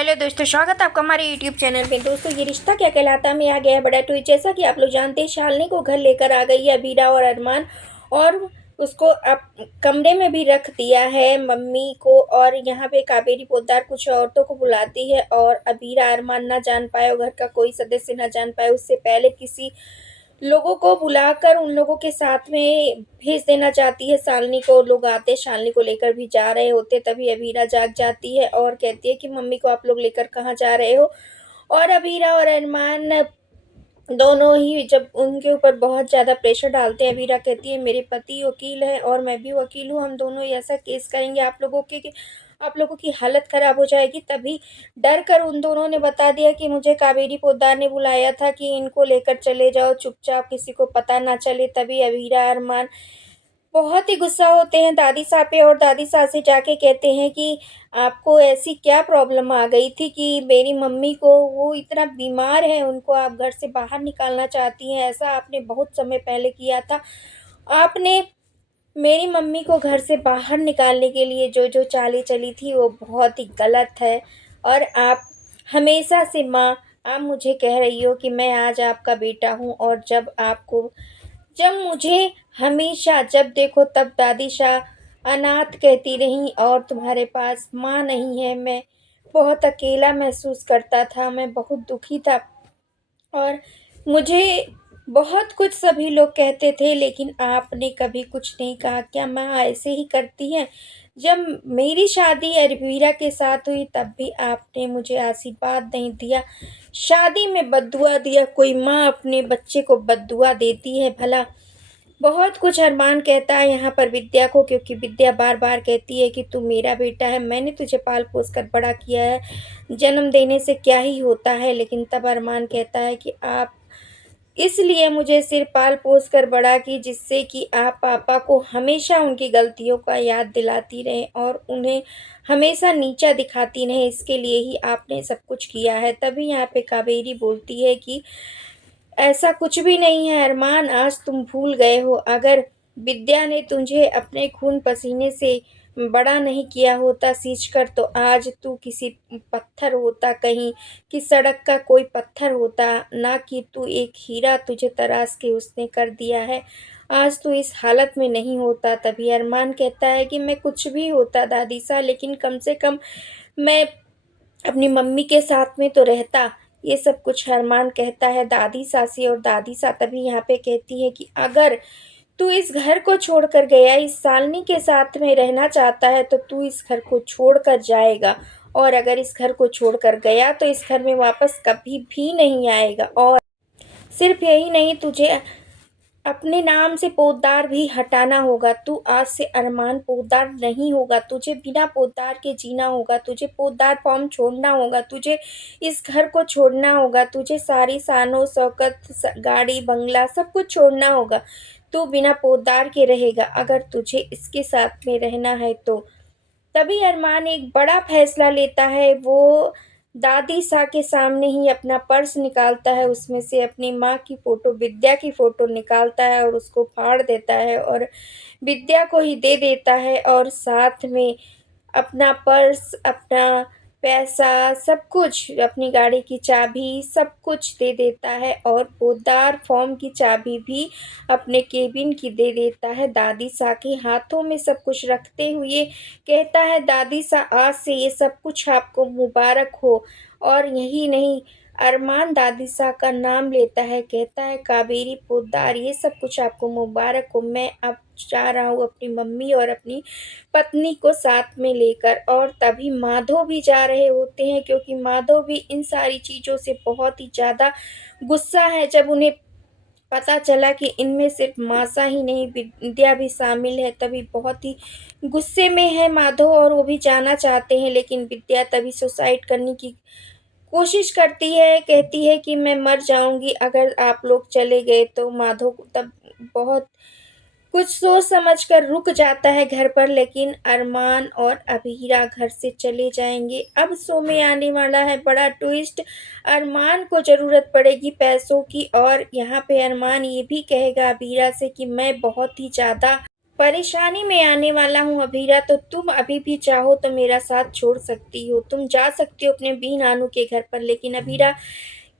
Hello दोस्तों, स्वागत है आपका हमारे यूट्यूब चैनल पे। दोस्तों, ये रिश्ता क्या कहलाता में आ गया है बड़ा ट्विस्ट। जैसा कि आप लोग जानते हैं, शालिनी को घर लेकर आ गई है अबीरा और अरमान, और उसको अब कमरे में भी रख दिया है मम्मी को। और यहाँ पे कावेरी पोद्दार कुछ औरतों को बुलाती है और अबीरा अरमान ना जान पाए, और घर का कोई सदस्य ना जान पाए, उससे पहले किसी लोगों को बुलाकर उन लोगों के साथ में भेज देना चाहती है शालिनी को। लोग आते शालिनी को लेकर भी जा रहे होते, तभी अबीरा जाग जाती है और कहती है कि मम्मी को आप लोग लेकर कहाँ जा रहे हो। और अबीरा और अरमान दोनों ही जब उनके ऊपर बहुत ज़्यादा प्रेशर डालते हैं, अबीरा कहती है मेरे पति वकील है और मैं भी वकील हूँ, हम दोनों ही ऐसा केस करेंगे आप लोगों के कि आप लोगों की हालत ख़राब हो जाएगी। तभी डर कर उन दोनों ने बता दिया कि मुझे कावेरी पोद्दार ने बुलाया था कि इनको लेकर चले जाओ, चुपचाप, किसी को पता ना चले। तभी अबीरा अरमान बहुत ही गुस्सा होते हैं दादी साहब पे, और दादी साहब से जाके कहते हैं कि आपको ऐसी क्या प्रॉब्लम आ गई थी कि मेरी मम्मी को, वो इतना बीमार है, उनको आप घर से बाहर निकालना चाहती हैं। ऐसा आपने बहुत समय पहले किया था। आपने मेरी मम्मी को घर से बाहर निकालने के लिए जो जो चालें चली थी वो बहुत ही गलत है। और आप हमेशा से माँ, आप मुझे कह रही हो कि मैं आज आपका बेटा हूँ, और जब मुझे हमेशा जब देखो तब दादी शाह अनाथ कहती रही और तुम्हारे पास माँ नहीं है, मैं बहुत अकेला महसूस करता था, मैं बहुत दुखी था। और मुझे बहुत कुछ सभी लोग कहते थे, लेकिन आपने कभी कुछ नहीं कहा। क्या माँ ऐसे ही करती हैं? जब मेरी शादी अरवीरा के साथ हुई तब भी आपने मुझे आशीर्वाद नहीं दिया, शादी में बद्दुआ दिया। कोई माँ अपने बच्चे को बद्दुआ देती है भला? बहुत कुछ अरमान कहता है यहाँ पर विद्या को, क्योंकि विद्या बार बार कहती है कि तू मेरा बेटा है, मैंने तुझे पाल पोस कर बड़ा किया है, जन्म देने से क्या ही होता है। लेकिन तब अरमान कहता है कि आप इसलिए मुझे सिर्फ पाल पोस कर बड़ा की जिससे कि आप पापा को हमेशा उनकी गलतियों का याद दिलाती रहें और उन्हें हमेशा नीचा दिखाती रहें, इसके लिए ही आपने सब कुछ किया है। तभी यहाँ पे कावेरी बोलती है कि ऐसा कुछ भी नहीं है अरमान, आज तुम भूल गए हो। अगर विद्या ने तुझे अपने खून पसीने से बड़ा नहीं किया होता सींचकर, तो आज तू किसी पत्थर होता, कहीं की सड़क का कोई पत्थर होता, ना कि तू एक हीरा तुझे तराश के उसने कर दिया है। आज तू इस हालत में नहीं होता। तभी अरमान कहता है कि मैं कुछ भी होता दादी सा, लेकिन कम से कम मैं अपनी मम्मी के साथ में तो रहता। ये सब कुछ अरमान कहता है दादी सासी, और दादी सा तभी यहाँ पे कहती है कि अगर तू इस घर को छोड़कर गया, इस शालिनी के साथ में रहना चाहता है, तो तू इस घर को छोड़कर जाएगा, और अगर इस घर को छोड़कर गया तो इस घर में वापस कभी भी नहीं आएगा। और सिर्फ यही नहीं, तुझे अपने नाम से पोद्दार भी हटाना होगा। तू आज से अरमान पोद्दार नहीं होगा, तुझे बिना पोद्दार के जीना होगा, तुझे पोद्दार फॉर्म छोड़ना होगा, तुझे इस घर को छोड़ना होगा, तुझे सारी शानो शौकत, गाड़ी बंगला सब कुछ छोड़ना होगा। तू बिना पोद्दार के रहेगा अगर तुझे इसके साथ में रहना है तो। तभी अरमान एक बड़ा फैसला लेता है। वो दादी सा के सामने ही अपना पर्स निकालता है, उसमें से अपनी माँ की फ़ोटो, विद्या की फ़ोटो निकालता है और उसको फाड़ देता है और विद्या को ही दे देता है, और साथ में अपना पर्स, अपना पैसा, सब कुछ, अपनी गाड़ी की चाबी, सब कुछ दे देता है, और पोद्दार फॉर्म की चाबी भी अपने केबिन की दे देता है दादी सा के हाथों में। सब कुछ रखते हुए कहता है दादी सा, आज से ये सब कुछ आपको मुबारक हो। और यही नहीं, अरमान दादी सा का नाम लेता है, कहता है कावेरी पोद्दार, ये सब कुछ आपको मुबारक हो। मैं अब जा रहा हूँ अपनी मम्मी और अपनी पत्नी को साथ में लेकर। और तभी माधव भी जा रहे होते हैं, क्योंकि माधव भी इन सारी चीज़ों से बहुत ही ज़्यादा गुस्सा है। जब उन्हें पता चला कि इनमें सिर्फ मासा ही नहीं, विद्या भी शामिल है, तभी बहुत ही गुस्से में है माधव, और वो भी जाना चाहते हैं। लेकिन विद्या तभी सुसाइड करने की कोशिश करती है, कहती है कि मैं मर जाऊंगी अगर आप लोग चले गए तो। माधव तब बहुत कुछ सोच समझ कर रुक जाता है घर पर, लेकिन अरमान और अबीरा घर से चले जाएंगे। अब शो में आने वाला है बड़ा ट्विस्ट। अरमान को ज़रूरत पड़ेगी पैसों की, और यहाँ पे अरमान ये भी कहेगा अबीरा से कि मैं बहुत ही ज़्यादा परेशानी में आने वाला हूँ अभीरा, तो तुम अभी भी चाहो तो मेरा साथ छोड़ सकती हो। तुम जा सकती हो अपने बी नानू के घर पर, लेकिन अभीरा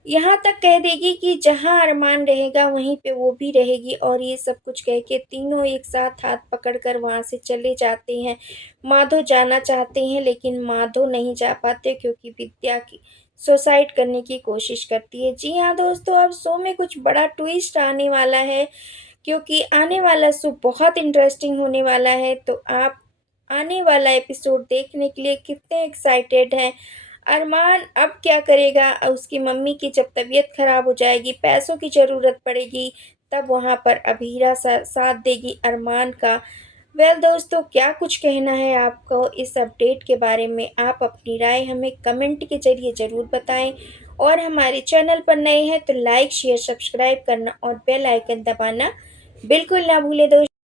यहाँ तक कह देगी कि जहाँ अरमान रहेगा वहीं पे वो भी रहेगी, और ये सब कुछ कह के तीनों एक साथ हाथ पकड़कर वहाँ से चले जाते हैं। माधो जाना चाहते हैं लेकिन माधो नहीं जा पाते, क्योंकि विद्या की सुसाइड करने की कोशिश करती है। जी हाँ दोस्तों, अब शो में कुछ बड़ा ट्विस्ट आने वाला है, क्योंकि आने वाला शो बहुत इंटरेस्टिंग होने वाला है। तो आप आने वाला एपिसोड देखने के लिए कितने एक्साइटेड हैं? अरमान अब क्या करेगा? उसकी मम्मी की जब तबीयत खराब हो जाएगी, पैसों की ज़रूरत पड़ेगी, तब वहाँ पर अभीरा साथ देगी अरमान का। वेल दोस्तों, क्या कुछ कहना है आपको इस अपडेट के बारे में? आप अपनी राय हमें कमेंट के ज़रिए ज़रूर बताएं, और हमारे चैनल पर नए हैं तो लाइक शेयर सब्सक्राइब करना और बेल आइकन दबाना बिल्कुल ना भूलें दोस्तों।